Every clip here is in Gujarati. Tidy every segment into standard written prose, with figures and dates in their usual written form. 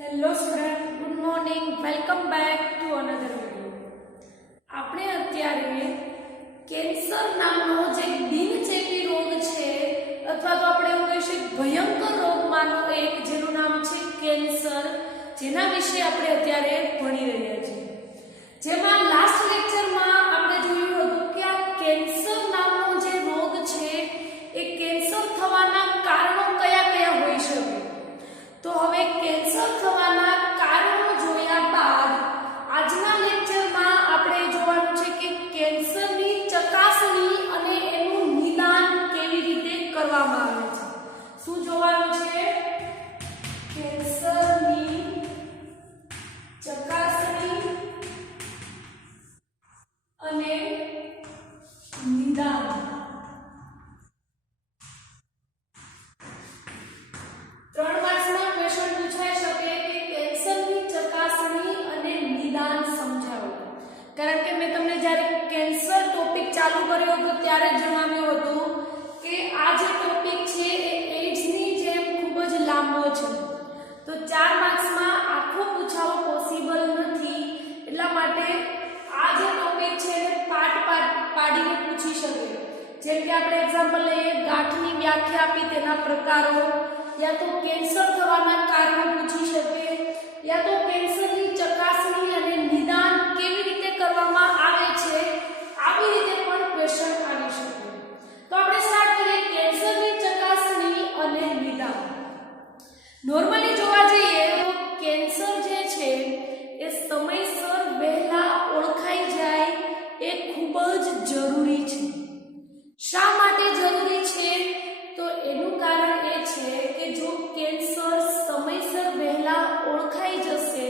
Hello student, good morning. Welcome back to another video. આપણે અત્યારે કેન્સર નામનો જે બિનચેપી રોગ છે અથવા તો આપણે એવું કહી શકીએ ભયંકર રોગમાંનો એક જેનું નામ છે કેન્સર, જેના વિશે આપણે અત્યારે ભણી રહ્યા છીએ. જેમાં લાસ્ટ લેક્ચરમાં આપણે જોયું હતું કે આ કેન્સર નામનો જે રોગ છે એ કેન્સર થવાના કારણો કયા કયા હોઈ શકે. તો હવે કેન્સર થવાના કારણો જોયા બાદ આજના લેક્ચરમાં આપણે જોવાનું છે કે કેન્સરની ચકાસણી અને એનું નિદાન કેવી રીતે કરવામાં આવે છે. શું જોવાનું છે? કેન્સરની ચકાસણી અને નિદાન. કારણ કે મેં તમને જ્યારે કેન્સર ટોપિક ચાલુ કર્યો હતો ત્યારે જ જણાવ્યું હતું કે આ જે ટોપિક છે એ એઇડ્સની જેમ ખૂબ જ લાંબો છે, તો 4 માર્ક્સમાં આખો પૂછાવો પોસિબલ નથી. એટલા માટે આ જે ટોપિક છે એને પાર્ટ પાડીને પૂછી શકે. જેમ કે આપણે એક્ઝામ્પલ લઈએ, ગાંઠની વ્યાખ્યા આપી, તેના પ્રકારો, યા તો કેન્સર થવાના કારણો પૂછી શકે, યા તો કેન્સરની ચકાસણી અને નિદાન કેવી રીતે કરવામાં આવે છે, આવી રીતે પણ ક્વેશ્ચન આવી શકે. તો આપણે સ્ટાર્ટ કરીએ કેન્સરની ચકાસણી અને નિદાન. નોર્મલી જોવા જઈએ તો કેન્સર જે છે એ સમયસર વહેલા ઓળખાઈ જાય એ ખૂબ જ જરૂરી છે. શા માટે જરૂરી છે? તો એનું કારણ એ છે કે જો કેન્સર સમયસર વહેલા ઓળખાઈ જશે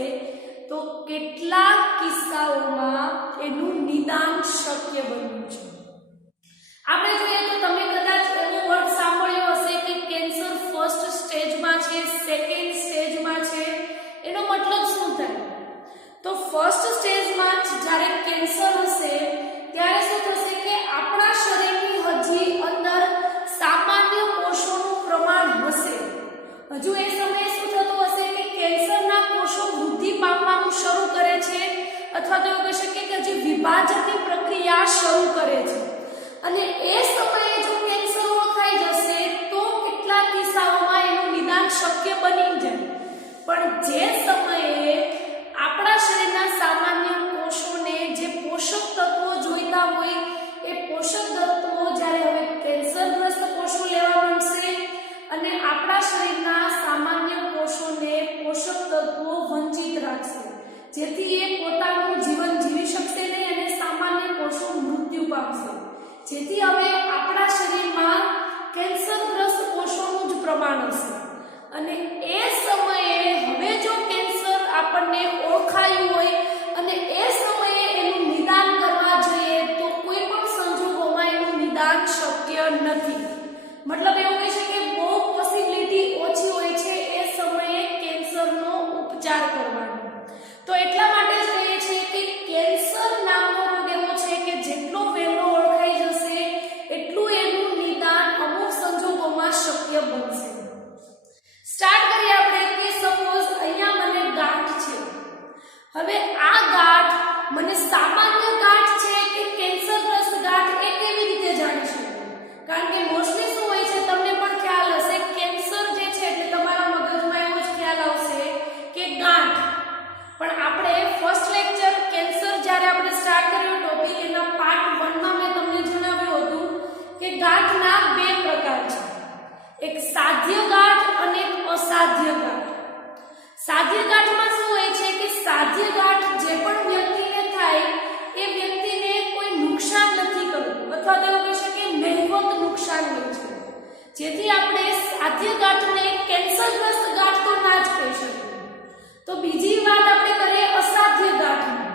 તો કેટલાક કિસ્સાઓમાં એનું નિદાન શક્ય બન્યું છે. આપણે જોઈએ તો તમે કદાચ એવો વર્ડ સાંભળ્યો હશે કે કેન્સર ફર્સ્ટ સ્ટેજમાં છે, સેકન્ડ સ્ટેજમાં છે. એનો મતલબ શું થાય? તો ફર્સ્ટ સ્ટેજમાં જ્યારે કેન્સર હશે ત્યારે શું થશે કે આપણા શરીરની હજી અંદર સામાન્ય કોષોનું પ્રમાણ હશે. હજુ એ સમયે શું થતું હશે કે કેન્સરના કોષો વૃદ્ધિ પામવાનું શરૂ કરે છે, અથવા તો એવું કહી શકીએ કે હજી વિભાજનની પ્રક્રિયા શરૂ કરે છે. અને એ સમયે જો કેન્સર ઓળખાઈ જશે તો કેટલાક કિસ્સાઓમાં એનું નિદાન શક્ય બની જાય. પણ જે સમયે આપણા શરીરના સામાન્ય કોષોને જે પોષક તત્વો જોઈતા હોય એ પોષક તત્વો જ્યારે હવે કેન્સરગ્રસ્ત કોષો લેવા માંડશે અને આપણા શરીરના સામાન્ય કોષોને પોષક તત્વો વંચિત રાખશે, જેથી એ પોતાનું જીવન જીવી શકશે નહીં અને સામાન્ય કોષો મૃત્યુ પામશે. જેથી હવે આપણા શરીરમાં કેન્સરગ્રસ્ત કોષોનું જ પ્રમાણ હશે. અને એ સમયે હવે જો કેન્સર આપણને ઓળખાયું હોય અને એ સમયે એનું નિદાન કરવા જોઈએ તો કોઈ પણ સંજોગોમાં એનું નિદાન શક્ય નથી. મતલબ એવું કહી શકીએ કે બહુ પોસિબિલિટી ઓછી હોય છે એ સમયે કેન્સરનો ઉપચાર કરવાનો. તો એટલા માટે જ કહીએ છીએ કે કેન્સર નામનો રોગ એવો છે કે જેટલો વહેલો ઓળખાઈ જશે એટલું એનું નિદાન અમુક સંજોગોમાં શક્ય બનશે. સ્ટાર્ટ કરીએ આપણે કે સપોઝ અહીંયા મને ગાંઠ છે. હવે આ ગાંઠ મને સામાન્ય ગાંઠ છે કે કેન્સરગ્રસ્ત ગાંઠ એ કેવી રીતે જાણી શકું? કારણ કે મોસ્ટલી શું હોય છે, તમને પણ ખ્યાલ હશે, કેન્સર જે છે એટલે તમારા મગજમાં એવો જ ખ્યાલ આવશે કે ગાંઠ. પણ આપણે ફર્સ્ટ લેક્ચર કેન્સર જ્યારે આપણે સ્ટાર્ટ કર્યો ટોપિક, એના પાર્ટ 1માં મેં તમને જણાવ્યું હતું કે ગાંઠના 2 પ્રકાર છે, એક સાધ્ય ગાંઠ અને એક અસાધ્ય ગાંઠ. સાધ્ય ગાંઠમાં શું હોય છે કે સાધ્ય ગાંઠ જે પણ વ્યક્તિને થાય એ વ્યક્તિને કોઈ નુકસાન નથી કરતું, અથવા તો એવું કહી શકીએ નહિવત નુકસાન હોય છે, જેથી આપણે સાધ્ય ગાંઠને કેન્સરગ્રસ્ત ગાંઠ તો ના જ કહી શકીએ. તો બીજી વાત આપણે કરીએ અસાધ્ય ગાંઠની.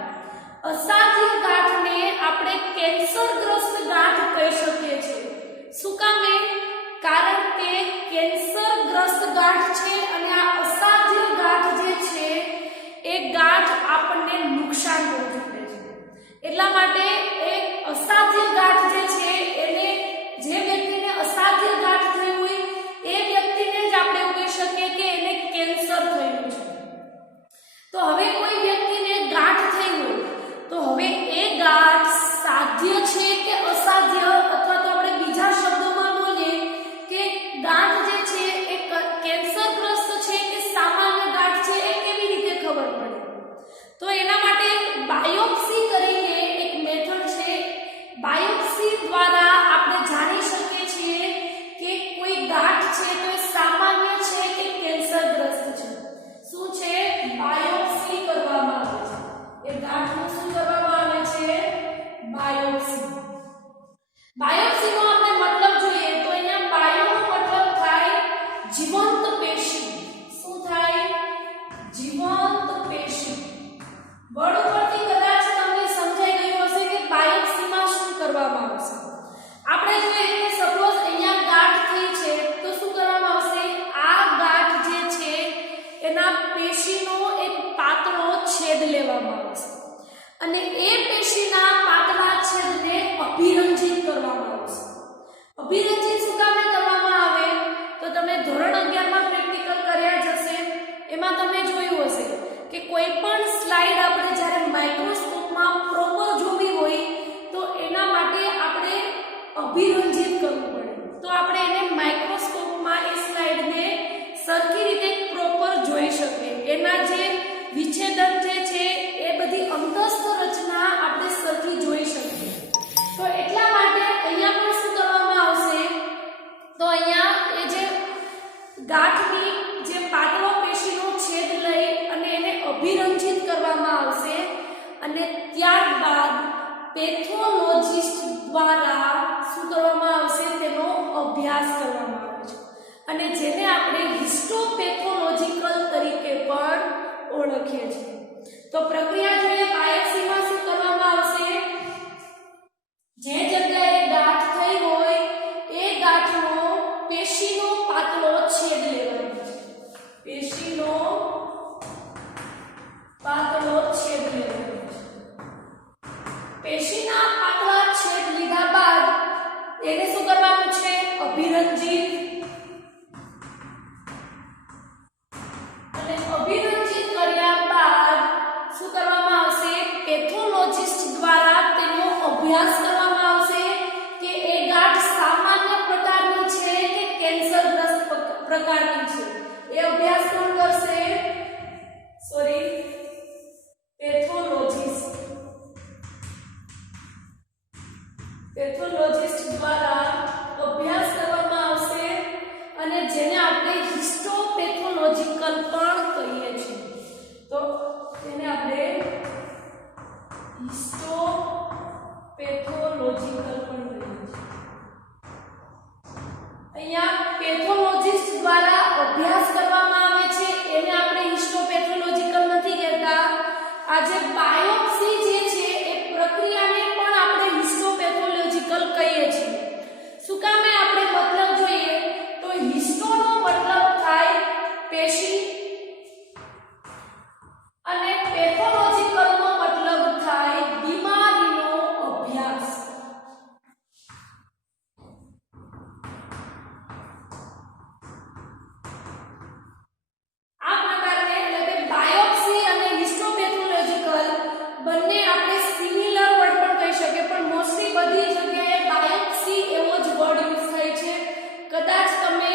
અસાધ્ય ગાંઠને આપણે કેન્સરગ્રસ્ત ગાંઠ કહી શકીએ છીએ. શું કામ? કારણ કે કેન્સરગ્રસ્ત ગાંઠ છે અને આ અસાધ્ય ગાંઠ જે છે એ ગાંઠ આપણને નુકસાન પહોંચાડે છે. એટલા માટે એક અસાધ્ય ગાંઠ જે છે એને, જે વ્યક્તિને અસાધ્ય ગાંઠ થઈ હોય એ વ્યક્તિને જ આપણે એવું કહી શકીએ કે એને કેન્સર થયું છે. તો હવે કોઈ વ્યક્તિને ગાંઠ થઈ હોય તો હવે એ ગાંઠ સાધ્ય છે કે અસાધ્ય, અથવા તો આપણે બીજા શબ્દોમાં બોલીએ કે ગાંઠ જે છે એ કેન્સરગ્રસ્ત છે કે સામાન્ય ગાંઠ છે એ કેવી રીતે ખબર પડે? તો એના માટે બાયોપ્સી કરીને એક મેથડ છે. બાયોપ્સી દ્વારા આપણે જાણી શકીએ છીએ કે કોઈ ગાંઠ છે તો એ સામાન્ય છે કે કેન્સરગ્રસ્ત છે. શું છે? બાયોપ્સી કરવામાં આવે છે. એ ગાંઠનું શું કરવામાં આવે છે? બાયોપ્સી. બાયોપ્સીનો આપણે મતલબ જોઈએ તો અહીંયા બાયોનો મતલબ થાય જીવંત પેશી. શું થાય? જીવંત પેશી. વર્ડ પરથી કદાચ તમને સમજાઈ ગયું હશે કે બાયોપ્સીમાં શું કરવામાં આવશે. આપણે જોઈએ કે સપોઝ અહીંયા ગાંઠ થઈ છે તો શું કરવામાં આવશે? આ ગાંઠ જે છે એના પેશીનો એક પાતળો છેદ લેવામાં આવશે અને એ પેશીના પાતળા છેદને અભિરંજિત કરવામાં આવશે. અભિરંજિત શું કામે કરવામાં આવે? તો તમે ધોરણ 11 માં પ્રેક્ટિકલ કર્યા જ હશે. એમાં તમે જોયું હશે કે કોઈ પણ સ્લાઇડ આપણે જ્યારે માઇક્રોસ્કોપમાં પ્રોપર જોવી હોય તો એના માટે આપણે અભિરંજિત કરવું પડે. તો આપણે એને માઇક્રોસ્કોપમાં એ સ્લાઇડને સરખી રીતે પ્રોપર જોઈ શકીએ. એના જે વિચ્છેદન જે છે એ બધી અંતસ્થ રચના આપણે સરખી જોઈ શકીએ. તો એટલા માટે અહીંયા પણ શું કરવામાં આવશે? તો અહીંયા એ જે ગાંઠની જે પાતળો પેશીનો છેદ લઈ અને એને અભિરંજિત કરવામાં આવશે અને ત્યારબાદ પેથોલોજિસ્ટ દ્વારા શું કરવામાં આવશે? તેનો અભ્યાસ કરવામાં આવે છે અને જેને આપણે હિસ્ટોપેથોલોજીકલ તરીકે પણ ઓળખીએ છીએ. તો પ્રક્રિયા જોઈએ. બાયોપ્સીમાં શું કરવામાં આવશે? જે જગ્યાએ ગાંઠ થઈ હોય એ ગાંઠનો પેશીનો પાતળો છેદ લેવાનો છે. પેશીનો પાતળો છેદ લેવાનો છે. પેશીના પાતળા છેદ લીધા બાદ એને શું કરવાનું છે? અભિરંજિત. અને અભિરંજિત કર્યા બાદ શું કરવામાં આવશે? પેથોલોજિસ્ટ દ્વારા તેનો અભ્યાસ કરવામાં આવશે કે એ ગાંઠ સામાન્ય પ્રકારની છે કે કેન્સરગ્રસ્ત પ્રકારની છે. એ અભ્યાસ કોણ કરશે? પેથોલોજિસ્ટ. પેથોલોજિસ્ટ દ્વારા અભ્યાસ કરવામાં આવશે અને જેને આપણે હિસ્ટોપેથોલોજીકલ પણ કહીએ છીએ. તો તેને આપણે હિસ્ટોપેથોલોજીકલ પણ કહીએ છીએ. અહીંયા પેથોલોજિસ્ટ દ્વારા અભ્યાસ કરવામાં આવે છે એને આપણે હિસ્ટોપેથોલોજીકલ નથી કહેતા. આ જે બાયોપ્સી જે છે એ પ્રક્રિયાને પણ આપણે હિસ્ટોપેથોલોજીકલ કહીએ છીએ. શું કામે આપણે મતલબ જોઈએ તો હિસ્ટોનો મતલબ થાય પેશી અને પેથોલોજીકલનો મતલબ થાય બીમારીનો અભ્યાસ. આ પ્રકારે એટલે કે બાયોપ્સી અને હિસ્ટોપેથોલોજીકલ બંને આપણે સિમિલર વર્ડ પણ કહી શકીએ, પણ મોસ્ટલી બધી જગ્યાએ બાયોપ્સી એવો જ વર્ડ યુઝ થાય છે. કદાચ તમે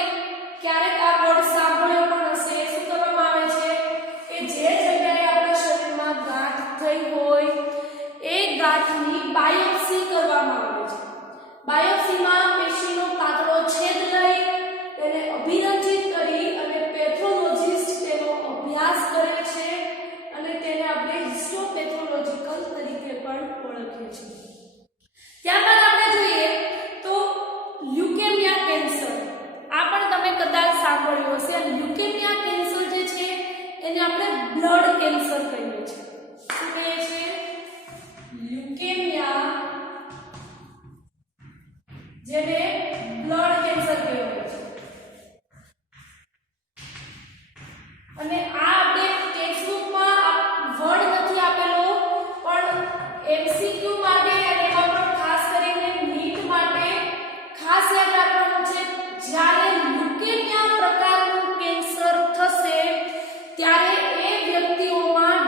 ક્યારેક આ વર્ડ સાંભળ્યો પણ હશે. શું કરવામાં આવે છે કે જે જગ્યાએ આપણા શરીરમાં ગાંઠ થઈ હોય એ ગાંઠની બાયોપ્સી કરવામાં આવે છે. બાયોપ્સીમાં પેશીનો પાતળો છેદ લઈ તેને અભિરંજિત કરી અને પેથોલોજિસ્ટ તેનો અભ્યાસ કરે છે અને તેને આપણે હિસ્ટોપેથોલોજીકલ તરીકે પણ ઓળખીએ છીએ. ત્યારબાદ આપણે જોઈએ તો લ્યુકેમિયા કેન્સર. આ પણ તમે કદાચ સાંભળ્યું હશે. લ્યુકેમિયા કેન્સર જે છે એને આપણે બ્લડ કેન્સર કહીએ છીએ. શું કહીએ છીએ? લ્યુકેમિયા, જેને બ્લડ કેન્સર કહેવાય છે. અને આ આપણે ટેક્સ્ટબુકમાં વર્ડ નથી આપેલો, પણ એમસીક્યુ માટે અને એમાં પણ ખાસ કરીને નીટ માટે ખાસ યાદ રાખવાનું છે. જ્યારે લ્યુકેમિયા પ્રકારનું કેન્સર થશે ત્યારે એ વ્યક્તિઓમાં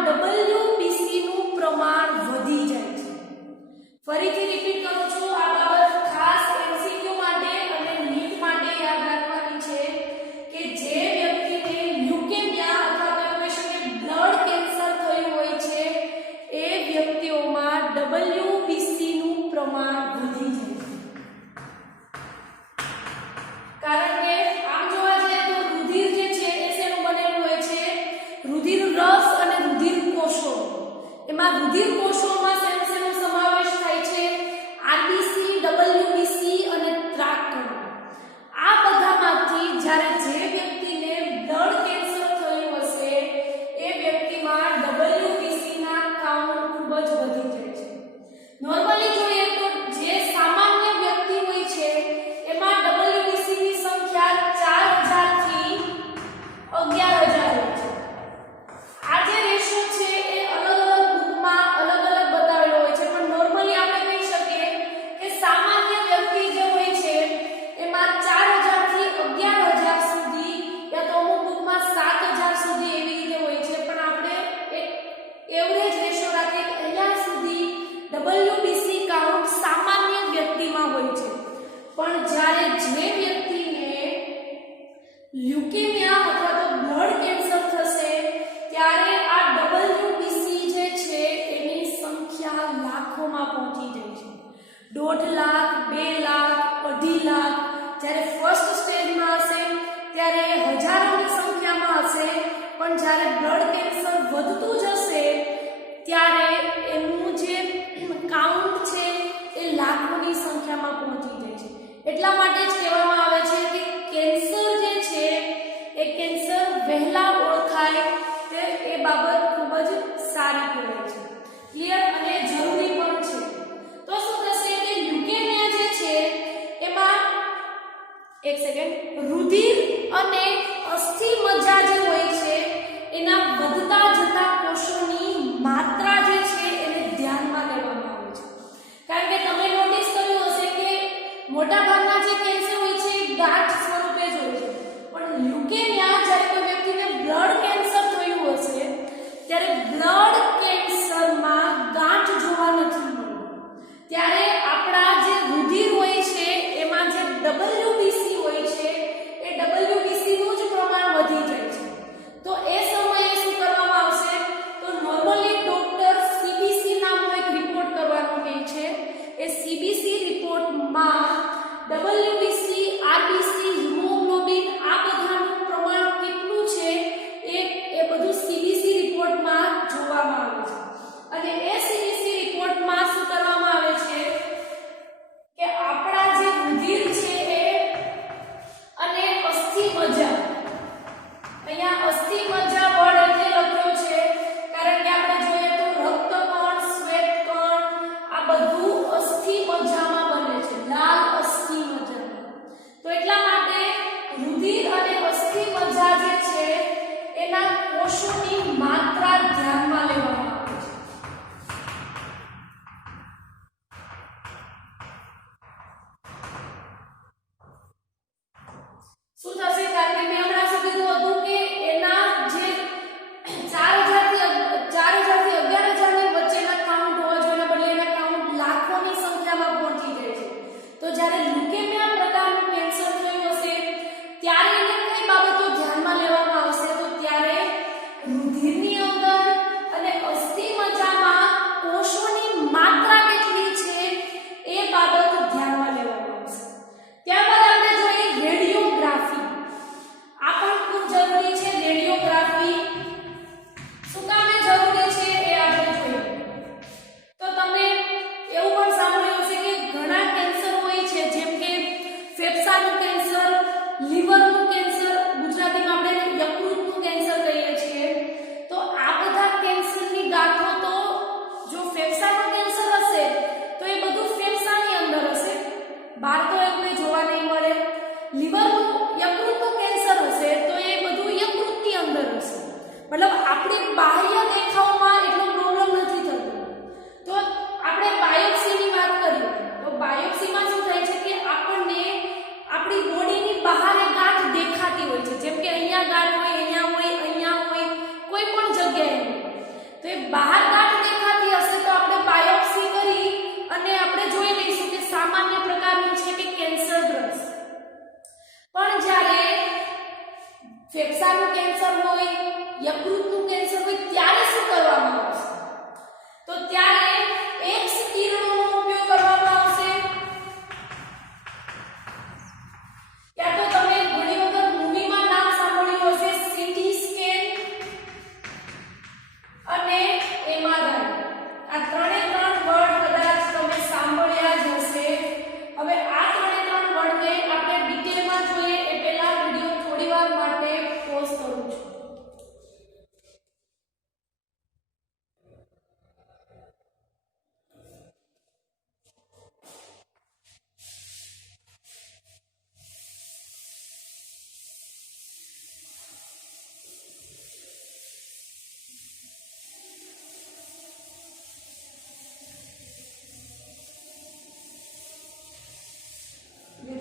લ્યુકેમિયા અથવા તો બ્લડ કેન્સર થશે ત્યારે આ WBC જે છે એની સંખ્યા લાખોમાં પહોંચી જાય છે. 1.5 લાખ, 2 લાખ, 2.5 લાખ. જ્યારે ફર્સ્ટ સ્ટેજમાં હશે ત્યારે હજારોની સંખ્યામાં હશે, પણ જ્યારે બ્લડ કેન્સર વધતું જશે ત્યારે એનું જે કાઉન્ટ છે એ લાખોની સંખ્યામાં પહોંચી જાય છે. એટલા માટે જ કહેવામાં આવે છે કે કેન્સર જે છે એ કેન્સર વહેલા ઓળખાય તે એ બાબત ખૂબ જ સારી કહેવાય છે. ક્લિયર અને જરૂરી પણ છે. તો શું થશે કે લ્યુકેમિયા જે છે એમાં એક સેકન્ડ રુધિર અને અસ્થિ મજ્જા જે હોય છે એના વધતા જતા કોષોની માત્રા જે છે એને ધ્યાનમાં લેવામાં આવે છે. કારણ કે તમે નોટિસ કર્યું હશે કે મોટાભાગના જે કેન્સર હોય છે એ ગાંઠ સ્વરૂપે જ હોય છે, પણ લ્યુકેમિયા જ્યારે કોઈ વ્યક્તિને બ્લડ કેન્સર થયું હશે ત્યારે બ્લડ કેન્સરમાં ગાંઠ જોવા નથી મળતું. ત્યારે આપણા જે રુધિર હોય છે એમાં જે WBC હોય છે એ WBC નું જ પ્રમાણ વધી જાય છે. તો એ સમયે શું કરવામાં આવશે? તો નોર્મલી ડોક્ટર CBC નામનો એક રિપોર્ટ કરવાનો કહે છે. એ CBC રિપોર્ટમાં WBC, RBC, હિમોગ્લોબિન આ બધાનું પ્રમાણ કેટલું છે એ બધું CBC રિપોર્ટમાં જોવામાં આવે છે. અને એ CBC રિપોર્ટમાં શું કરવામાં આવે છે કે આપણા જે રુધિર છે એ અને અસ્થિ મજ્જા, અહીંયા અસ્થિ મજ્જા વર્ડ એટલે લખ્યો છે કારણ કે આપણે જોઈએ તો રક્તકણ, શ્વેતકણ આ બધું અસ્થિ મજ્જામાં બને છે, લાલ અસ્થિ મજ્જામાં. તો એટલા માટે રુધિર અને અસ્થિ મજ્જા જે છે એના કોષોની માત્રા ધ્યાનમાં લેવામાં આવે છે. શું થશે? કારણ કે મેં હમણાં શું કીધું હતું કે એના જે 4,000 થી 11,000 ની વચ્ચેના કાઉન્ટ હોવા જોઈએ, એના બદલે એના કાઉન્ટ લાખોની સંખ્યામાં પહોંચી જાય છે. તો જ્યારે લ્યુકેમિયા પ્રકારનું કેન્સર થયું હશે ત્યારે એને કઈ બાબતો ધ્યાનમાં લેવામાં આવશે? તો ત્યારે રુધિરની અંદર અને અસ્થિ મજ્જામાં કોષોની માત્રા કેટલી છે એ બાબત ધ્યાનમાં લેવામાં આવશે. ત્યારબાદ આપણે જોઈએ રેડિયોગ્રાફી. આ પણ ખૂબ જરૂરી છે. રેડિયોગ્રાફી શું કામે જરૂરી છે એ આપણે જોઈએ. તો તમે એવું પણ સાંભળ્યું હશે કે ઘણા કેન્સર હોય છે, જેમ કે ફેફસાનું કેન્સર, લીવરનું કેન્સર, ગુજરાતીમાં આપણે યકૃતનું કેન્સર કહીએ છીએ. તો આ બધા કેન્સરની ગાંઠો તો જો ફેફસાનું કેન્સર હશે તો એ બધું ફેફસાની અંદર હશે, બહાર તો એવું કંઈ જોવા નહીં મળે. લીવરનું, યકૃતનું કેન્સર હશે તો એ બધું યકૃતની અંદર હશે. મતલબ આપણી બાહ્ય દેખાવમાં એટલો પ્રોબ્લેમ નથી થતો. તો આપણે બાયોપ્સીની વાત કરીએ તો બાયોપ્સીમાં શું થાય છે કે આપણને આપણી બોડીની બહાર એક ગાંઠ દેખાતી હોય છે. જેમ કે અહીંયા ગાંઠ હોય, અહીંયા હોય, અહીંયા હોય, કોઈ પણ જગ્યાએ હોય. તો એ બહાર ગાંઠ દેખાતી હશે તો આપણે બાયોપ્સી કરી અને આપણે જોઈ લઈશું કે સામાન્ય પ્રકારનું છે કે કેન્સરગ્રસ્ત. પણ જ્યારે ફેફસાનું કેન્સર હોય, યકૃતનું કેન્સર હોય ત્યારે શું કરવામાં આવશે? તો ત્યારે એક્સ કિરણોનો ઉપયોગ કરવામાં આવશે. ત્યાં તો તમે ઘણી વખત મૂવીમાં નામ સાંભળ્યું હશે, CT સ્કેન અને MRI. આ ત્રણે ત્રણ વર્ડ કદાચ તમે સાંભળ્યા જ હશે. હવે આ ત્રણે ત્રણ વર્ડને આપણે ડિટેલમાં જોઈએ એ પહેલા વિડિયો થોડી વાર માટે પોઝ કરું છું.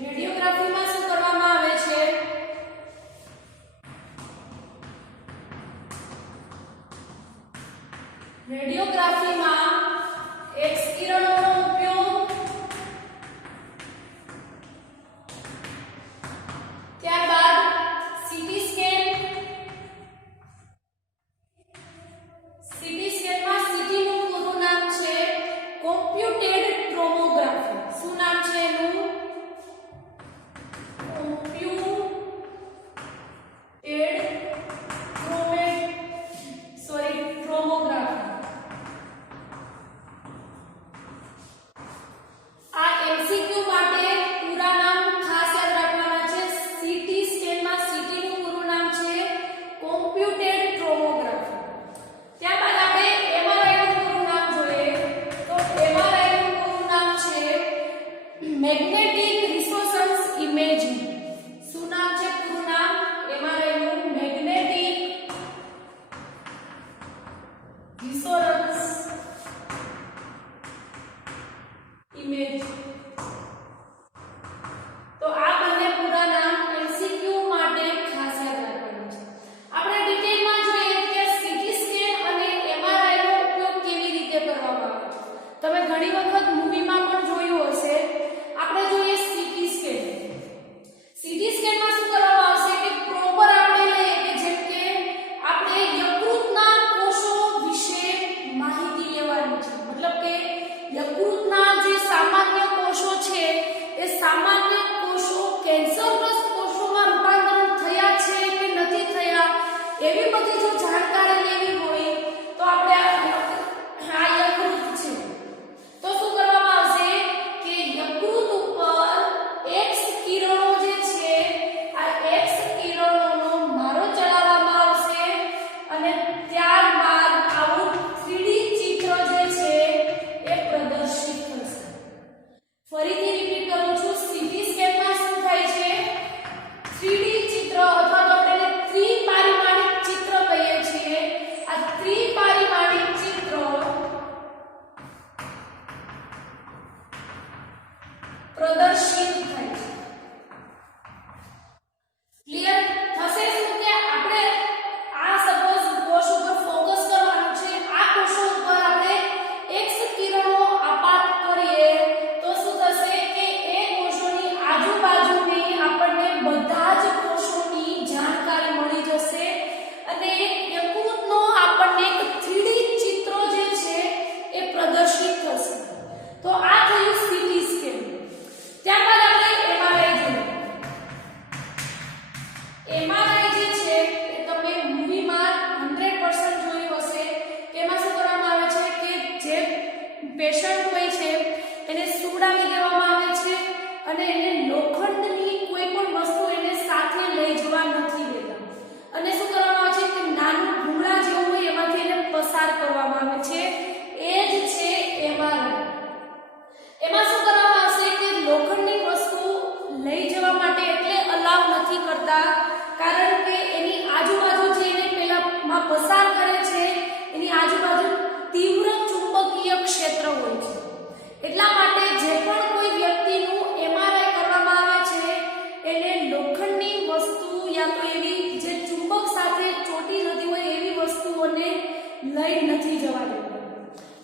રેડિયોગ્રાફીમાં શું કરવામાં આવે છે? રેડિયોગ્રાફીમાં એક્સ કિરણોનો ઉપયોગ, ત્યારબાદ CT ક્રોમોગ્રાફી. આ એમસીક્યુ માટે પૂરા નામ ખાસ યાદ રાખવાના છે. સીટી સ્કેનમાં સીટી નું પૂરું નામ છે કોમ્પ્યુટેડ ટોમોગ્રાફી. ત્યારબાદ આપણે એમઆરઆઈ નું પૂરું નામ જોઈએ તો એમઆરઆઈ નું પૂરું નામ છે મેગ્નેટિક રિસોનન્સ ઇમેજિંગ. શું નામ છે પૂરું નામ એમઆરઆઈ નું? Magnetic resonance image. તો આ બંને પૂરા નામ એમસીક્યુ માટે ખાસ યાદ રાખવાના છે. આપણે ડિટેલમાં જોઈએ કે સીટી સ્કેન અને એમઆરઆઈ નો ઉપયોગ કેવી રીતે કરવામાં આવે છે. તમે ઘણી વખત મૂવીમાં પણ જોયું હશે. આપણે જોઈએ સીટી સ્કેન. સીટી સ્કેનમાં શું કરવામાં આવશે કે પ્રોપર આપણે લઈએ કે જેમ કે આપણે યકૃતના કોષો વિશે માહિતી લેવાની છે. મતલબ કે યકૃતના જે સામાન્ય કોષો છે એ સામાન્ય કોષો કેન્સરગ્રસ્ત કોષોમાં રૂપાંતરણ થયા છે કે નથી થયા એવી બધી જો જાણકારી લેવી હોય તો આપણે આ યકૃત છે તો શું કરવામાં આવશે કે યકૃત ઉપર એક્સ કિરણો જે છે આ એક્સ કિરણોનો મારો ચડાવવામાં આવશે અને ત્યારબાદ આવું 3D ચિત્ર જે છે એ પ્રદર્શિત થશે. ફરીથી રિપીટ કરું છું. સીટી સ્કેનમાં શું થાય છે 3D ચિત્ર અથવા તો આપણે ત્રિપારિમાણિક ચિત્ર કહીએ છીએ. આ ત્રિપારિમાણિક ચિત્ર પ્રદર્શિત થાય છે. ક્લિયર થશે શું કે આપણે આ સપોઝ કોષ ઉપર ફોકસ કરવાનું છે. આ કોષો ઉપર આપણે એક્સ કિરણો આપાત કરીએ તો શું થશે કે એ કોષોની આજુબાજુની આપણને બધા જ કોષોની જાણકારી મળી જશે અને યકૃતનો આપણને એક 3D ચિત્ર જે છે એ પ્રદર્શિત થશે. તો આ થયું સીટી સ્કેન. ત્યારબાદ આપણે એમઆરઆઈ જોઈએ. એમઆરઆઈ જે છે એ તમે મૂવીમાં 100% જોયું હશે. તેમાં શું કરવામાં આવે છે કે જે પેશન્ટ હોય છે એને સુવડાવી દેવામાં આવે છે અને એને લોખંડની કોઈ પણ વસ્તુ એને સાથે લઈ જવા નથી દેતા અને શું કરવામાં આવે છે કે નાનું ભૂંગળા જેવું હોય એમાંથી એને પસાર કરવામાં આવે છે. એ જ છે એમઆરઆઈ. એમાં શું કરવામાં આવશે કે લોખંડની વસ્તુ લઈ જવા માટે એટલે અલાવ નથી કરતા કારણ કે એની આજુબાજુ જે એને પેલામાં પસાર કરે છે એની આજુબાજુ તીવ્ર ચુંબકીય ક્ષેત્ર હોય છે. એટલા માટે જે પણ કોઈ વ્યક્તિનું એમઆરઆઈ કરવામાં આવે છે એને લોખંડની વસ્તુ યા તો એવી જે ચુંબક સાથે ચોટી જતી હોય એવી વસ્તુઓને લઈ નથી જવા દેતા.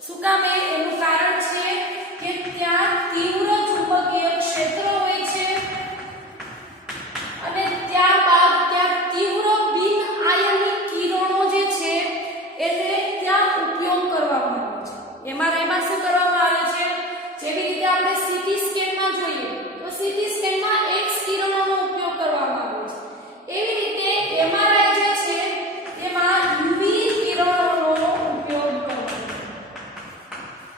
શું કામ? એનું કારણ છે કે ત્યાં તીવ્ર ચુંબકીય ક્ષેત્ર હોય છે અને ત્યારબાદ ત્યાં તીવ્ર બિન આયનિક કિરણો જે છે એને ત્યાં ઉપયોગ કરવામાં આવે છે. એમઆરઆઈમાં શું કરવામાં આવે છે? જેવી રીતે આપણે સીટી સ્કેનમાં જોઈએ તો સીટી સ્કેનમાં એક્સ કિરણોનો ઉપયોગ કરવામાં આવે છે. એવી રીતે એમઆરઆઈ જે છે એમાં યુવી કિરણોનો ઉપયોગ કરવામાં આવે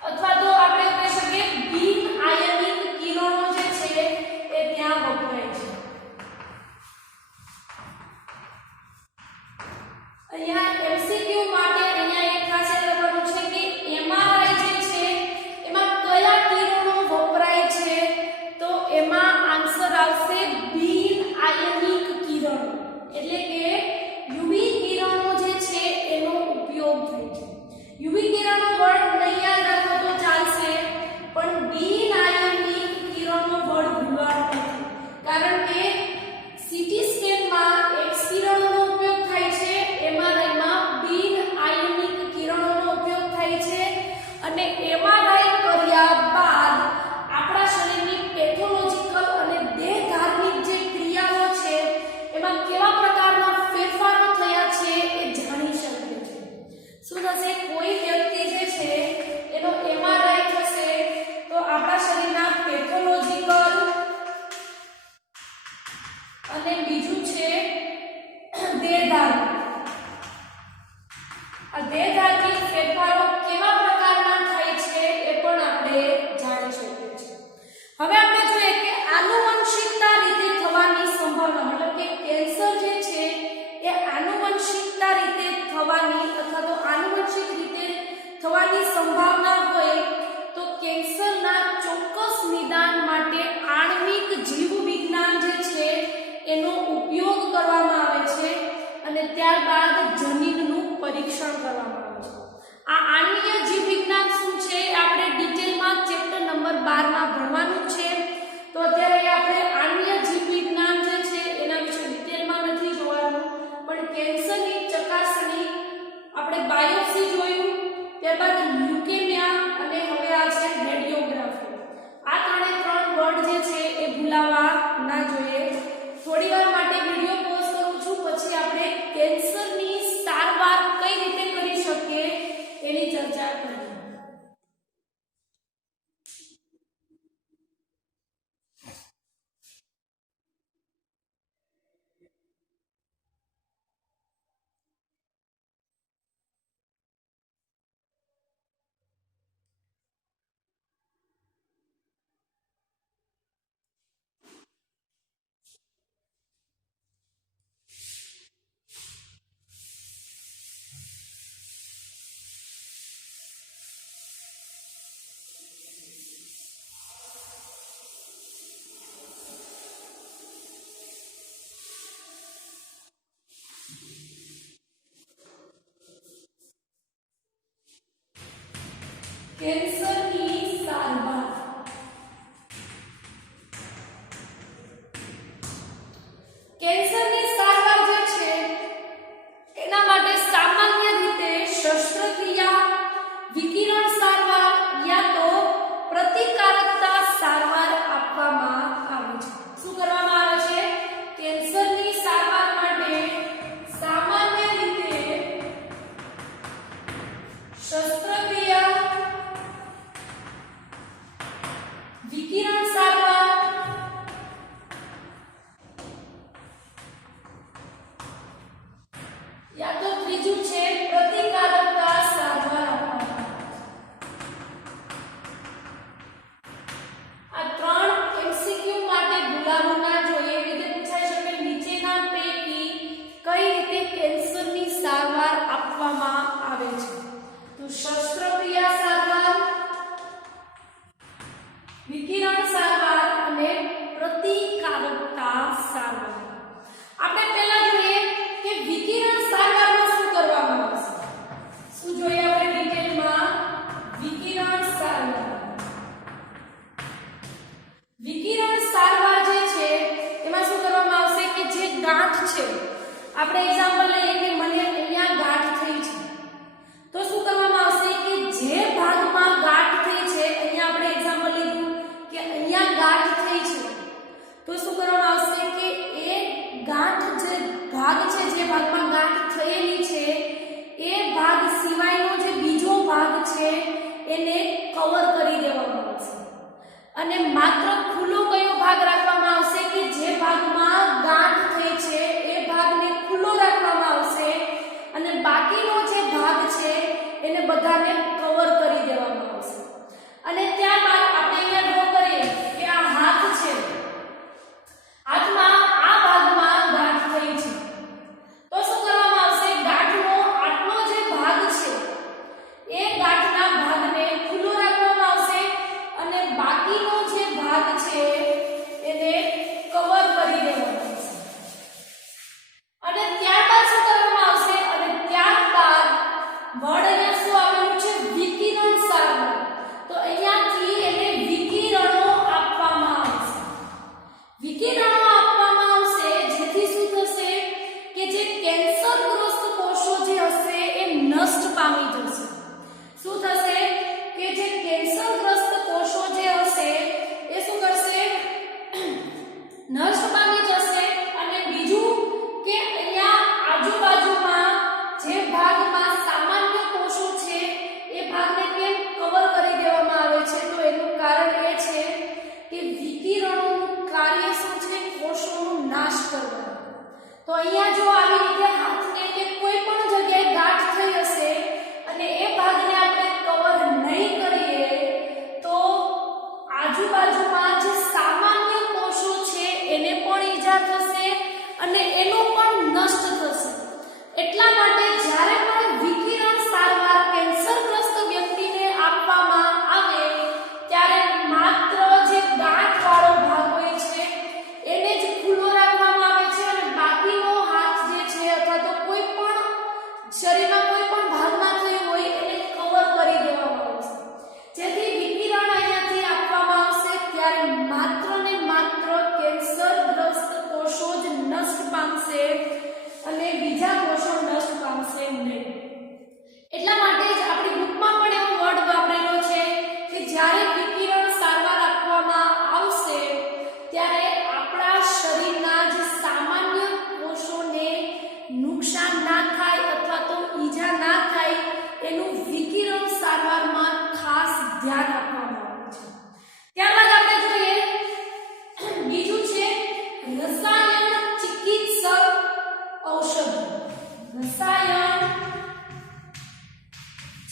અથવા તો આપણે કહી શકીએ બિન આયનિક કિરણો જે છે એ ત્યાં વપરાય છે. અહીંયા એમસીક્યુ માટે અહીંયા એક ખાસ લખવાનું છે કે એમઆરઆઈ જે છે એમાં કયા કિરણો વપરાય છે તો એમાં આન્સર આવશે બિન આયનિક કિરણો એટલે કે યુવી કિરણો જે છે એનો ઉપયોગ થાય છે. યુવી કિરણો વર્ડ નહીં યાદ રાખો તો ચાલશે પણ બિન આયનિક કિરણો વર્ડ ભૂલવાનો નથી કારણ કે સીટી સ્કેનમાં એક્સ કિરણોનો ઉપયોગ થાય છે. એમઆરઆઈમાં બિન દેહધાર્મિક. આ દેહધાર્મિક ફેરફારો કેવા પ્રકારના થાય છે એ પણ આપણે જાણી શકીએ છીએ. હવે આપણે જોઈએ કે આનુવંશિકતા રીતે થવાની સંભાવના, મતલબ કે કેન્સર જે છે એ આનુવંશિકતા રીતે થવાની અથવા તો આનુવંશિક રીતે થવાની સંભાવના હોય તો કેન્સરના ચોક્કસ નિદાન માટે આણ્વિક જીવવિજ્ઞાન જે છે એનો ઉપયોગ કરવામાં આવે છે અને ત્યારબાદ જનીનનું પરીક્ષણ કરવામાં આવે છે. આ આણ્વીય જીવવિજ્ઞાન શું છે આપણે ડિટેલમાં ચેપ્ટર નંબર 12 માં ભણવાનું છે. તો અત્યારે આપણે આણ્વીય જીવવિજ્ઞાન જે છે એના વિશે ડિટેલમાં નથી જોવાનું, પણ કેન્સરની ચકાસણી આપણે બાયોપ્સી જોયું, ત્યારબાદ લ્યુકેમિયા અને હવે આ છે રેડિયોગ્રાફી. આ ત્રણ વર્ડ જે છે એ ભૂલાવા ના જોઈએ. થોડીવાર માટે વિડિયો પોઝ કરું છું, પછી આપણે કેન્સરની સારવાર કઈ રીતે કરી શકીએ એની ચર્ચા કરીએ. કેન્સરની સારવાર. કેન્સરની સારવાર જે છે એના માટે સામાન્ય રીતે શસ્ત્રક્રિયા, વિકિરણ સારવાર યા તો પ્રતિકારકતા સારવાર આપવામાં આવે છે. શું કરવામાં આવે છે? કેન્સરની સારવાર માટે સામાન્ય રીતે શસ્ત્રક્રિયા, વિકિરણ સારવાર યા તો ત્રીજું છે પ્રતિકારકતા સારવાર આપવામાં. આ ત્રણ એમસીક્યુ માટે ભૂલાવું ના જોઈએ. એ રીતે પૂછાઈ શકે નીચેના પૈકી કઈ રીતે કેન્સરની સારવાર આપવામાં આવે છે? તો શસ્ત્રક્રિયા સારવાર, વિકિરણ સારવાર અને પ્રતિકારકતા સારવાર. આપણે પહેલા જોઈએ કે વિકિરણ સારવારમાં શું કરવામાં આવશે. શું જોઈએ આપણે ડિટેલમાં? વિકિરણ સારવાર. વિકિરણ સારવાર જે છે એમાં શું કરવામાં આવશે કે જે ગાંઠ છે, આપણે એક્ઝામ્પલ લઈએ કે મને અહીંયા ગાંઠ થઈ છે, તો શું કરવામાં આવશે કે જે ભાગમાં ગાંઠ થઈ છે, અહીંયા આપણે એક્ઝામ્પલ લીધું કે અહીંયા ગાંઠ થઈ છે, તો શું કરવામાં આવશે કે એ ગાંઠ જે ભાગ છે, જે ભાગમાં ગાંઠ થયેલી છે એ ભાગ સિવાયનો જે બીજો ભાગ છે એને કવર કરી દેવામાં આવશે અને માત્ર ખુલ્લો કયો ભાગ રાખવામાં આવશે કે જે ભાગમાં ગાંઠ થઈ છે એ ભાગને ખુલ્લો રાખવામાં આવશે અને બાકીનો જે ભાગ છે એને બધાને કવર કરી દેવામાં આવશે. અને ત્યારબાદ આપણે અહીંયા ડ્રો કરીએ કે આ હાથ છે, હાથમાં આ ભાગમાં ગાંઠ થઈ છે, તો શું કરવામાં આવશે? ગાંઠનો આટલો જે ભાગ છે એ ગાંઠના ભાગને ખુલ્લો રાખવામાં આવશે અને બાકીનો જે ભાગ છે એને કવર કરી દેવામાં આવશે. અને ત્યારબાદ શું કરવામાં આવશે? અને ત્યારબાદ વર્ડ અહીંયા શું આવેલું છે?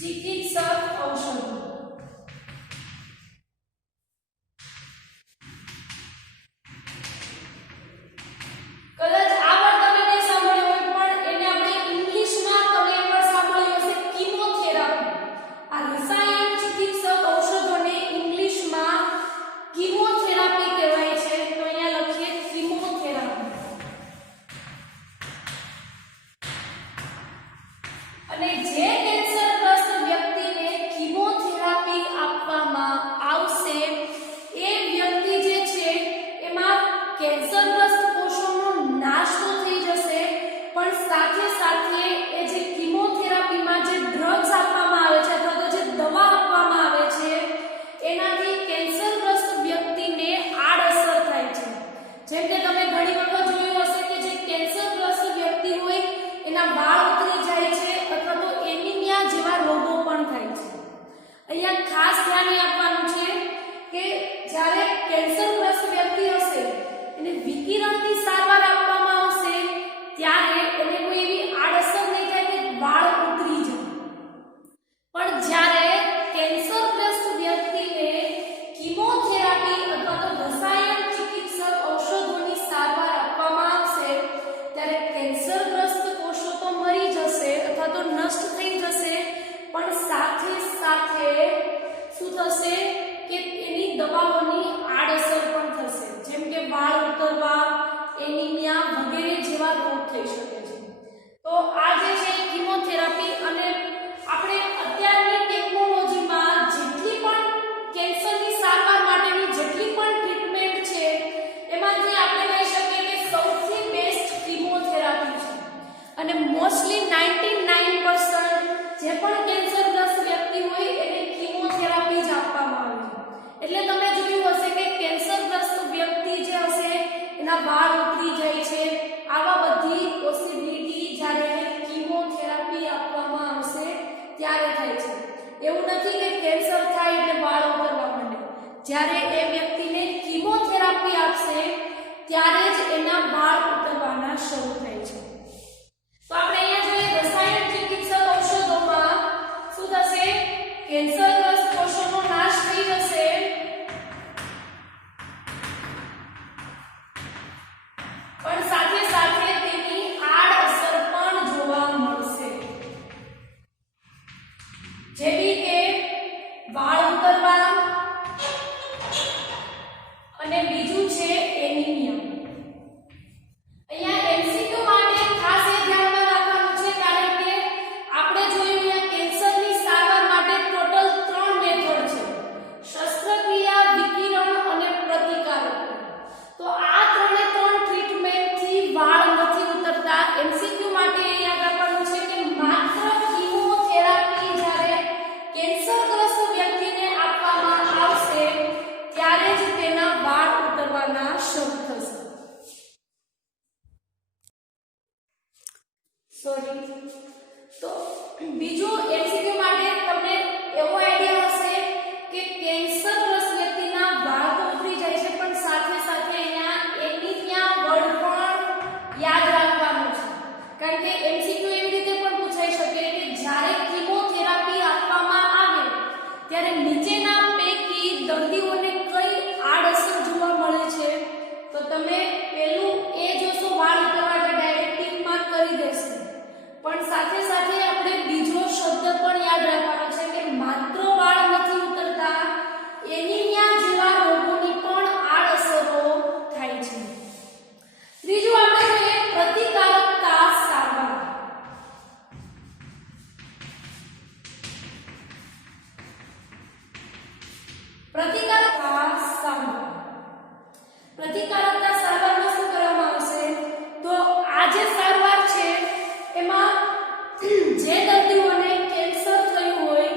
ચિકિત્સક ઔષધો. કદાચ આ વર્ડ તમે નહીં સાંભળ્યો હોય પણ એને આપણે ઇંગ્લિશમાં તમે એકવાર સાંભળ્યું હશે કીમોથેરાપી. આ રસાયણ ચિકિત્સક ઔષધોને ઇંગ્લિશમાં કીમોથેરાપી કહેવાય છે. તો અહીંયા લખીએ કીમોથેરાપી. અને જે કેન્સરગ્રસ્ત વ્યક્તિને કીમોથેરાપી આપવામાં આવશે એ વ્યક્તિ જે છે એમાં કેન્સરગ્રસ્ત કોષોનો નાશ તો થઈ જશે પણ સાથે સાથે એ જે કીમોથેરાપીમાં જે ડ્રગ્સ આપવામાં આવે છે અથવા તો જે દવા આપવામાં આવે છે એનાથી કેન્સરગ્રસ્ત વ્યક્તિને આડઅસર થાય છે. જેમ કે તમે ઘણી વખત જોયું હશે કે જે કેન્સરગ્રસ્ત વ્યક્તિ હોય એના વાળ ઉતરી જાય છે અથવા તો એનિમિયા જેવા રોગો પણ થાય છે. અહીંયા ખાસ ધ્યાન આપવાનું છે કે જ્યારે કેન્સરગ્રસ્ત વ્યક્તિ હશે એને વિકિરણની સારવાર આપવામાં આવશે ત્યારે એને કોઈ એવી આડઅસર નહીં થાય કે વાળ ઉતરી જાય. પણ જ્યારે કેન્સરગ્રસ્ત વ્યક્તિને કીમોથેરાપી અથવા તો રસાયણ ચિકિત્સક ઔષધોની સારવાર આપવામાં આવશે ત્યારે કેન્સરગ્રસ્ત કોષો તો મરી જશે અથવા તો નષ્ટ થઈ જશે પણ સાથે સાથે શું થશે કે એની દવાઓની આડઅસર પણ થશે. જેમ કે વાળ ઉતરવા, એનિમિયા વગેરે જેવા રોગ થઈ શકે છે. તો આ જે છે કીમોથેરાપી અને આપણે અત્યારની ટેકનોલોજીમાં જેટલી પણ કેન્સરની સારવાર માટેની જેટલી પણ ટ્રીટમેન્ટ છે એમાંથી આપણે કહી શકીએ કે સૌથી બેસ્ટ કીમોથેરાપી છે. અને મોસ્ટલી 99% જે પણ કેન્સરગ્રસ્ત વ્યક્તિ હોય એને કીમોથેરાપી જ આપવામાં આવે છે. એટલે તમે જોયું હશે કે કેન્સરગ્રસ્ત વ્યક્તિ જે હશે એના વાળ ઉતરી જાય છે. આવા બધી પોસિબિલિટી જ્યારે કીમોથેરાપી આપવામાં આવશે ત્યારે થાય છે. એવું નથી કે કેન્સર થાય એટલે વાળ ઉતરવા માંડે. જ્યારે એ વ્યક્તિને કીમોથેરાપી આપશે ત્યારે જ એના વાળ ઉતરવાના શરૂ થાય છે. તો આપણે અહીંયા જોઈએ રસાયણ ચિકિત્સક ઔષધોમાં શું થશે? કેન્સરગ્રસ્ત કોષોનો નાશ થઈ જશે પણ સાથે સાથે તેની આડઅસર પણ જોવા મળશે. જેવી કે વાળ ઉતરવા અને બીજું છે એનિમિયા. અહીંયા એમસીક્યુ માટે ખાસ એ ધ્યાનમાં રાખવાનું છે કારણ કે આપણે જોયું અહીંયા કેન્સરની સારવાર માટે ટોટલ 3 મેથડ છે: શસ્ત્રક્રિયા, વિકિરણ અને પ્રતિકારક. તો આ ત્રણે ત્રણ ટ્રીટમેન્ટથી વાળ નથી ઉતરતા. એમસીક્યુ માટે એ યાદ રાખવાનું છે કે માત્ર કીમોથેરાપી જ્યારે કેન્સરગ્રસ્ત વ્યક્તિને આપવામાં આવશે ત્યારે જ તેના વાળ ઉતરવાના શરૂ થશે. તો બીજું એમસીક્યુ માટે તમને એવો આઈડિયા હશે કે કેન્સરગ્રસ્ત વ્યક્તિના વાળ તો ઉતરી જાય છે પણ સાથે સાથે અહીંયા એનિમિયા વર્ડ પણ યાદ રાખવાનું છે. કારણ કે એમસીક્યુ એવી રીતે પણ પૂછાઈ શકે કે જ્યારે કીમોથેરાપી આપવામાં આવે ત્યારે નીચેના પૈકી દર્દીઓને કઈ આડઅસર જોવા મળે છે? તો તમે પહેલું એ જોશો વાળ ઉતરવા એટલે ડાયરેક્ટ ટીક માર્ક કરી દેશો. પણ સાથે સાથે આપણે બીજો શબ્દ પણ યાદ રાખવાનો છે કે માત્ર વાળ નથી ઉતરતા, એનિમિયા જેવા રોગોની પણ આડઅસરો થાય છે. ત્રીજું આપણે જોઈએ પ્રતિકારકતા સારવાર. પ્રતિકારકતા સારવાર. પ્રતિકારકતા સારવારમાં શું કરવામાં આવશે? તો આ જે સારવાર છે એમાં જે દર્દીઓને કેન્સર થયું હોય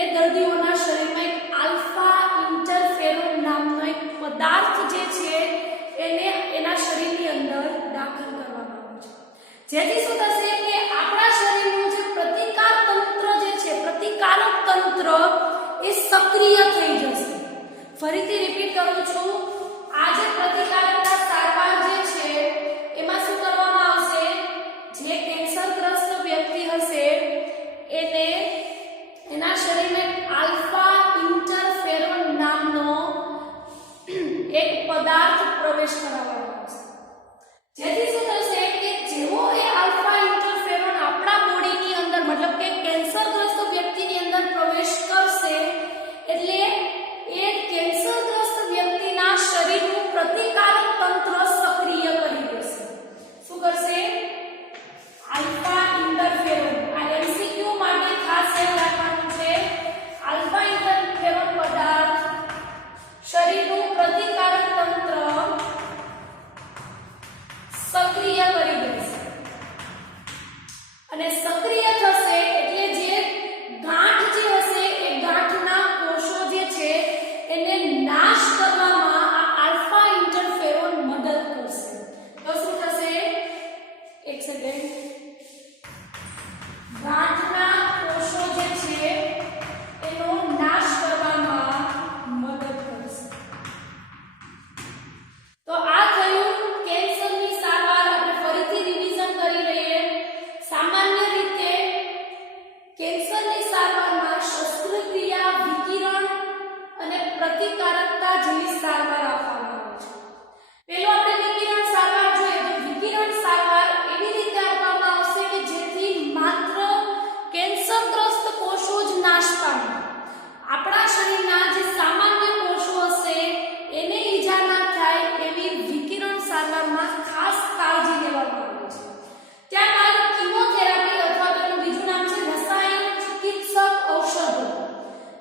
એ દર્દીઓના શરીરમાં એક આલ્ફા ઇન્ટરફેરોન નામનો એક પદાર્થ જે છે એને એના શરીરની અંદર દાખલ કરવામાં આવે છે. જેથી શું થશે કે આપણા શરીરનું જે પ્રતિકાર તંત્ર જે છે, પ્રતિકારક તંત્ર એ સક્રિય થઈ જશે. ફરીથી રિપીટ કરું છું, આ જે પ્રતિકારકતા સારવાર જે છે એમાં શું કરવામાં આવશે? જે કેન્સરગ્રસ્ત વ્યક્તિ હશે એને એના શરીરમાં આલ્ફા ઇન્ટરફેરોન નામનો એક પદાર્થ પ્રવેશ કરાવવામાં આવશે, જેથી શું થશે કે જેવો એ આલ્ફા ઇન્ટરફેરોન આપણા બોડીની અંદર મતલબ કે કેન્સરગ્રસ્ત વ્યક્તિની અંદર પ્રવેશ કરશે એટલે એ કેન્સરગ્રસ્ત વ્યક્તિના શરીરનું પ્રતિકારક તંત્ર સક્રિય કરી દેશે. શું કરશે? આલ્ફા ઇન્ટરફેરોન. આ એમસીક્યુ માટે ખાસ યાદ રાખવાનું છે. આલ્ફા ઇન્ટરફેરોન પદાર્થ શરીરનું પ્રતિકારક તંત્ર સક્રિય કરી દેશે અને સક્રિય થશે એટલે જે ગાંઠ જે હશે એ ગાંઠના કોષો જે છે એને નાશ કરવામાં આ આલ્ફા ઇન્ટરફેરોન મદદ કરશે. તો શું થશે? એક સેકન્ડ. ગાંઠના કોષો જે છે એનો નાશ કરવામાં મદદ કરશે. તો આ થયું કેન્સરની સારવાર. આપણે ફરીથી રિવિઝન કરી લઈએ. સામાન્ય રીતે કેન્સરની સારવારમાં શસ્ત્રક્રિયા, વિકિરણ અને પ્રતિકારકતા જેવી સારવાર આપવામાં આવે છે. પેલો આપણે વિકિરણ સારવાર જોઈએ તો વિકિરણ સારવાર એવી રીતે આપવામાં આવશે કે જેથી માત્ર કેન્સરગ્રસ્ત કોષો જ નાશ પામે. આપણા શરીરના જે સામાન્ય કોષો હશે એને ઈજા ના થાય એવી વિકિરણ સારવારમાં ખાસ કાળજી લેવામાં આવે છે. ત્યારબાદ કિમોથેરાપી અથવા તેનું બીજું નામ છે રસાયણ ચિકિત્સક ઔષધો,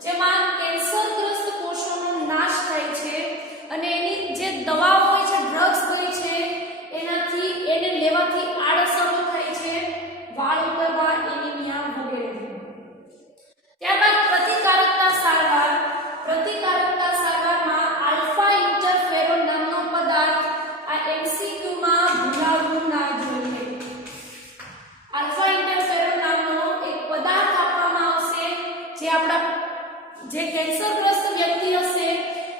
જેમાં કેન્સરગ્રસ્ત કોષોનો નાશ થાય છે અને એની જે દવાઓ હોય છે, ડ્રગ્સ હોય છે, એનાથી એને લેવાથી આડઅસરો થાય છે, વાળ ઉતરવા, એનિમિયા વગેરે. ત્યારબાદ પ્રતિકારકતા સારવાર. પ્રતિકારકતા સારવારમાં આલ્ફા ઇન્ટરફેરોન નામનો પદાર્થ આ એમસીક્યુમાં ભૂલાવવું ના જોઈએ. આલ્ફા ઇન્ટરફેરોન નામનો એક પદાર્થ આપવામાં આવશે જે આપણા જે કેન્સરગ્રસ્ત વ્યક્તિ હશે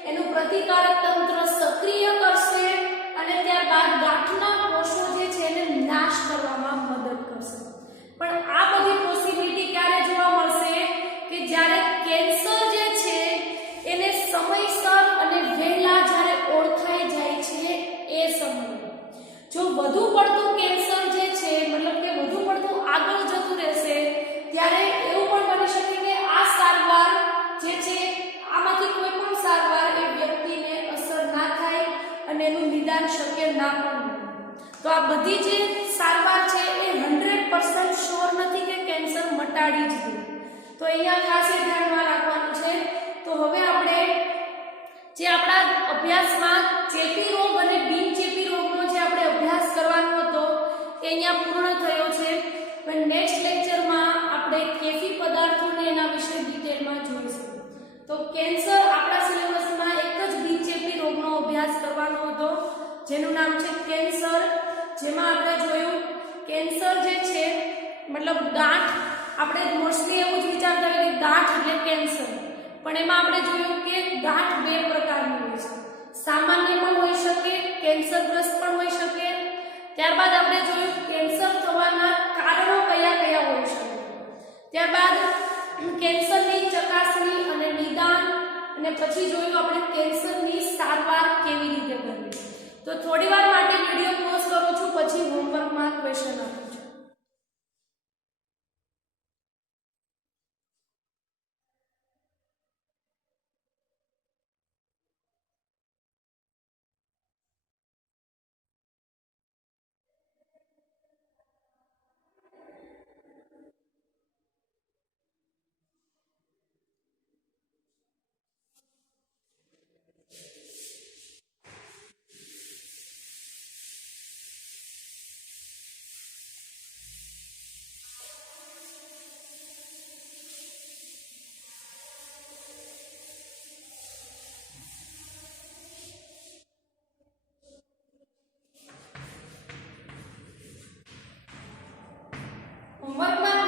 એનું પ્રતિકારક તંત્ર સક્રિય કરશે અને ત્યારબાદ ગાંઠના કોષો જે છે એને નાશ કરવામાં મદદ કરશે. પણ આ બધી પોસિબિલિટી ક્યારે જોવા મળશે કે જ્યારે કેન્સર જે છે એને સમયસર અને વહેલા જ્યારે ઓળખાઈ જાય છે એ સમયે. જો વધુ પડતું કેન્સર જે છે મતલબ કે વધુ પડતું આગળ જતું રહેશે ત્યારે એવું પણ બની શકે કે આ સારવાર જે છે આમાંથી કોઈ પણ સારવાર એ વ્યક્તિને અસર ના થાય અને એનું નિદાન શક્ય ના પણ બને. તો આ બધી જે સારવાર છે એ 100% શ્યોર નથી કે કેન્સર મટાડી જ દે. તો અહીંયા ખાસ એ ધ્યાનમાં રાખવાનું છે. તો હવે આપણે જે આપણા અભ્યાસમાં ચેપી રોગ અને બિનચેપી રોગનો જે આપણે અભ્યાસ કરવાનો હતો એ અહીંયા પૂર્ણ થયો છે. પણ નેક્સ્ટ લેક્ચરમાં આપણે કેફી પદાર્થોને એના વિશે ડિટેલમાં જોઈશું. તો કેન્સર આપણા સિલેબસમાં એક જ બિનચેપી રોગનો અભ્યાસ કરવાનો હતો જેનું નામ છે કેન્સર, જેમાં આપણે જોયું કેન્સર જે છે મતલબ ગાંઠ. આપણે મોસ્ટલી એવું જ વિચારતા હોય કે ગાંઠ એટલે કેન્સર, પણ એમાં આપણે જોયું કે ગાંઠ બે પ્રકારની હોય છે. સામાન્ય પણ હોઈ શકે, કેન્સરગ્રસ્ત પણ હોઈ શકે. ત્યારબાદ આપણે જોયું કેન્સર થવાના કારણો કયા કયા હોઈ શકે. ત્યારબાદ કેન્સરની ચકાસણી અને નિદાન અને પછી જોયું આપણે કેન્સરની સારવાર કેવી રીતે કરવી. તો થોડી વાર માટે વિડીયો પોઝ કરું છું, પછી હોમવર્કમાં ક્વેશ્ચન આપું છું. હોમવર્કમાં